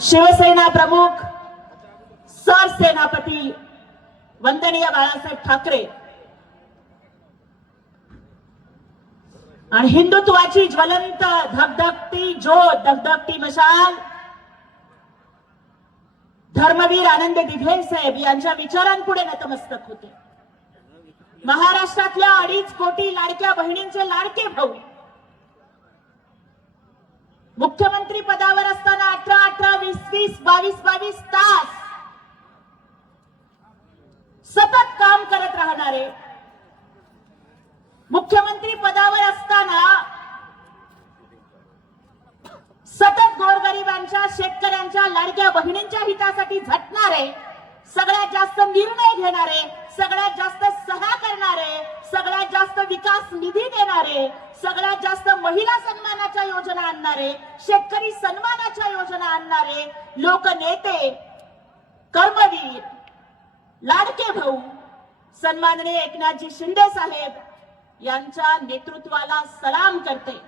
शिवसेना प्रमुख सरसेनापती वंदनीय बाळासाहेब ठाकरे आणि हिंदुत्वाची ज्वलंत धगधगती ज्योत धगधगती मशाल धर्मवीर आनंद दिघे साहेब यांच्या विचारांपुढे नतमस्तक होते। महाराष्ट्रातल्या 2.5 कोटी लाडक्या बहिणींचे लाडके भाऊ मुख्यमंत्री पदावर असताना 18-18, 20-20, 22-22 तास सतत काम करत राहणारे, मुख्यमंत्री पदावर असताना सतत गोरगरिबांच्या शेतकऱ्यांच्या लाडक्या बहिणींच्या हितासाठी झटणारे, सगळ्यात जास्त निर्णय घेणारे, सगळ्यात जास्त सहाय्य करणारे, सगळ्यात जास्त विकास निधी देणारे, सगळ्यात जास्त महिला सन्मानाच्या योजना आणणारे, शेतकरी सन्मानाच्या योजना आणणारे लोकनेते, कर्मवीर, लाडके भाऊ सन्माननीय एकनाथजी शिंदे साहेब यांच्या नेतृत्वाला सलाम करते।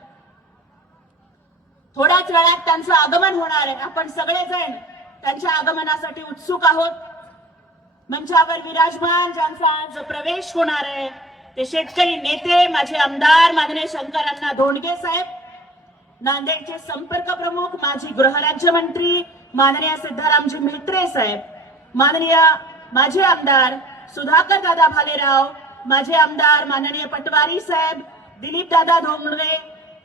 थोड्याच वेळात त्यांचं आगमन होणार आहे। आपण सगळेजण त्यांच्या आगमनासाठी उत्सुक आहोत। मंचावर विराजमान ज्यांचा आज प्रवेश होणार आहे ते शेतकरी नेते माझे आमदार माननीय शंकरअण्णा धोंडगे साहेब, नांदेडचे संपर्क प्रमुख माजी गृहराज्यमंत्री माननीय सिद्धारामजी म्हेत्रे साहेब, माननीय माझे आमदार सुधाकर दादा भालेराव, माझे आमदार माननीय पटवारी साहेब, दिलीप दादा धोंगडे,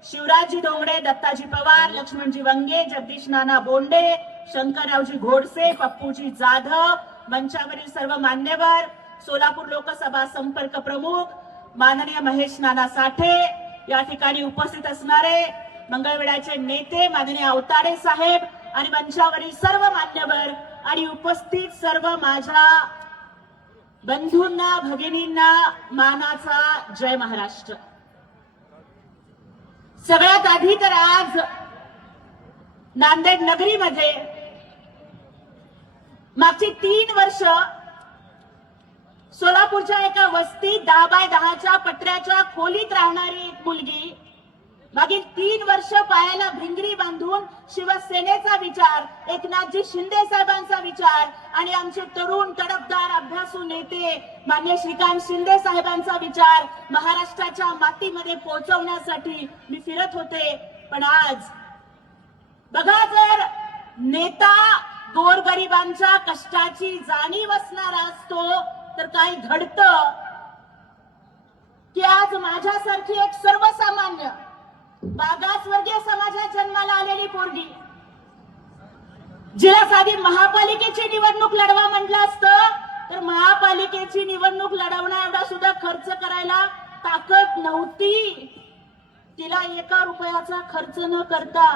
शिवराजजी धोंगडे, दत्ताजी पवार, लक्ष्मणजी वंगे, जगदीश नाना बोंडे, शंकररावजी घोडसे, पप्पूजी जाधव, मंचावरील सर्व मान्यवर, सोलापूर लोकसभा संपर्क प्रमुख माननीय महेश नाना साठे, या ठिकाणी उपस्थित असणारे मंगळवेढ्याचे नेते माननीय अवताडे साहेब आणि मंचावरील सर्व मान्यवर आणि उपस्थित सर्व माझ्या बंधूंना भगिनींना मानाचा जय महाराष्ट्र। सगळ्यात आधी तर आज नांदेड नगरीमध्ये मागची 3 वर्ष सोलापूरच्या एका वस्तीत 10 बाय 10च्या पत्र्याच्या खोलीत राहणारी एक मुलगी मागील 3 वर्ष पायाला भिंगरी बांधून शिवसेनेचा विचार, एकनाथजी शिंदे साहेबांचा विचार आणि आमचे तरुण तडफदार अभ्यासू नेते माननीय श्रीकांत शिंदे साहेबांचा विचार महाराष्ट्राच्या मातीमध्ये पोहोचवण्यासाठी मी फिरत होते। पण आज बघा, जर नेता गोरगरिबांच्या कष्टाची जाणीव असणारा असतो तर काय घडतं की आज माझ्यासारखी एक सर्वसामान्य मागासवर्गीय समाजात जन्माला आलेली पोरगी, जिला साधी महापालिकेची निवडणूक लढवा म्हटलं असतं तर महापालिकेची निवडणूक लढवण्या एवढा सुद्धा खर्च करायला ताकद नव्हती, तिला 1 रुपयाचा खर्च न करता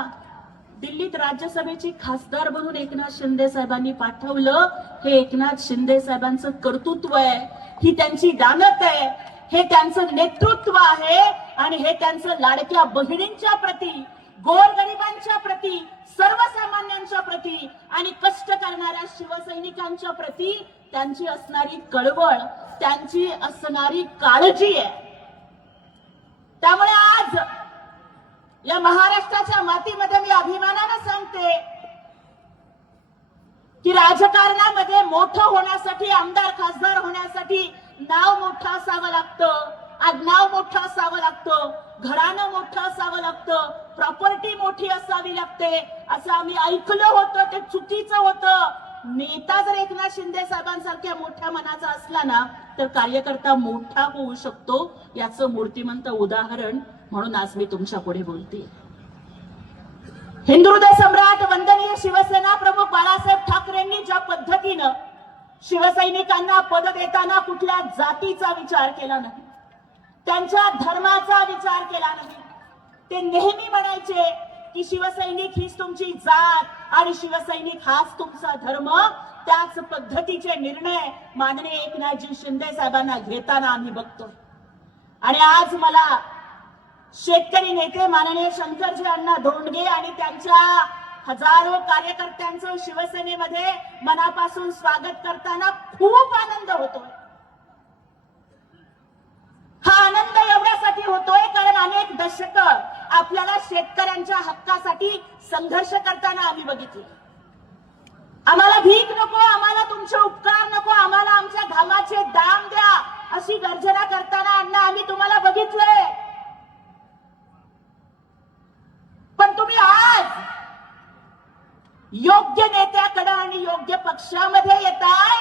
दिल्लीत राज्यसभेची खासदार बनून एकनाथ शिंदे साहेबांनी पाठवलं। हे एकनाथ शिंदे साहेबांचं कर्तृत्व आहे, ही त्यांची दानत आहे, हे त्यांचं नेतृत्व आहे आणि हे त्यांचं लाडक्या बहिणींच्या प्रती, गोरगरिबांच्या प्रती, सर्वसामान्यांच्या प्रती आणि कष्ट करणाऱ्या शिवसैनिकांच्या प्रती त्यांची असणारी कळवळ, त्यांची असणारी काळजी आहे। त्यामुळे आज या महाराष्ट्राच्या मातीमध्ये मी अभिमानाने सांगते की राजकारणामध्ये मोठं होण्यासाठी, आमदार खासदार होण्यासाठी नाव मोठं असावं लागतं, आडनाव मोठं असावं लागतं, घराणं मोठं असावं लागतं, प्रॉपर्टी मोठी असावी लागते असं आम्ही ऐकलं होतं। ते चुकीचं होतं। नेता जर एकनाथ शिंदे साहेबांसारख्या मोठ्या मनाचा असला ना तर कार्यकर्ता मोठा होऊ शकतो, याचं मूर्तिमंत उदाहरण म्हणून आज मी तुमच्या पुढे बोलते। हिंदुहृदय सम्राट वंदनीय शिवसेना प्रमुख बाळासाहेब ठाकरेंनी ज्या पद्धतीनं शिवसैनिकांना पद देताना कुठल्या जातीचा विचार केला नाही, त्यांच्या धर्माचा विचार केला नाही, ते नेहमी म्हणायचे की शिवसैनिक हीच तुमची जात आणि शिवसैनिक हाच तुमचा धर्म। त्याच पद्धतीचे निर्णय माननीय एकनाथजी शिंदे साहेबांना घेताना आम्ही बघतो। आणि आज मला शेतकरी नेते माननीय शंकरजी अण्णा धोंडगे आणि त्यांच्या हजारो कार्यकर्त्यांचं शिवसेनेमध्ये मनापासून स्वागत करताना खूप आनंद होतोय। हा आनंद एवढ्यासाठी होतोय कारण अनेक दशक आपल्याला शेतकऱ्यांच्या हक्कासाठी संघर्ष करताना आम्ही बघितले। आम्हाला भीक नको, आम्हाला तुमचे उपकार नको, आम्हाला आमच्या घामाचे दाम द्या, अशी गर्जना करताना अण्णा आम्ही तुम्हाला बघितलंय. पण तुम्ही आज योग्य नेत्याकडे आणि योग्य पक्षामध्ये येताय,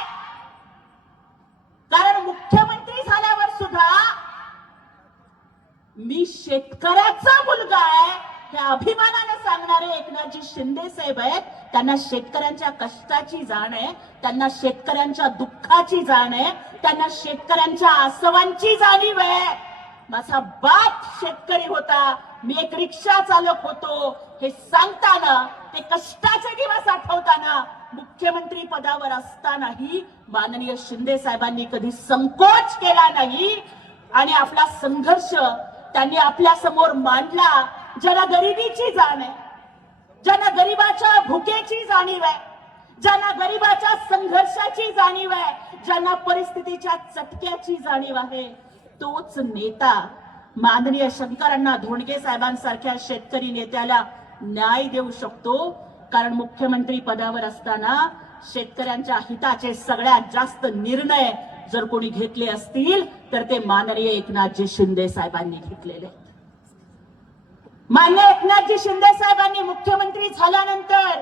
कारण मुख्यमंत्री झाल्यावर सुद्धा मी शेतकऱ्याचा मुलगा आहे हे अभिमानाने सांगणारे एकनाथजी शिंदे साहेब आहेत. त्यांना शेतकऱ्यांच्या कष्टाची जाण आहे, त्यांना शेतकऱ्यांच्या दुःखाची जाण आहे, त्यांना शेतकऱ्यांच्या आसवांची जाणीव आहे. माझा बाप शेतकरी होता, मी एक रिक्षा चालक होतो, हे सांगताना, ते कष्टाचे दिवस आठवताना मुख्यमंत्री पदावर असतानाही माननीय शिंदे साहेबांनी कधी संकोच केला नाही आणि आपला संघर्ष त्यांनी आपल्या समोर मांडला. ज्यांना गरिबीची जाण आहे, ज्यांना गरिबाच्या भुकेची जाणीव आहे, ज्यांना गरिबाच्या संघर्षाची जाणीव आहे, ज्यांना परिस्थितीच्या चटक्याची जाणीव आहे, तोच नेता माननीय शंकरअण्णा धोंडगे साहेबांसारख्या शेतकरी नेत्याला न्याय देऊ शकतो. कारण मुख्यमंत्री पदावर असताना शेतकऱ्यांच्या हिताचे सगळ्यात जास्त निर्णय जर कोणी घेतले असतील तर ते माननीय एकनाथजी शिंदे साहेबांनी घेतलेले. मान्य एकनाथजी शिंदे साहेबांनी मुख्यमंत्री झाल्यानंतर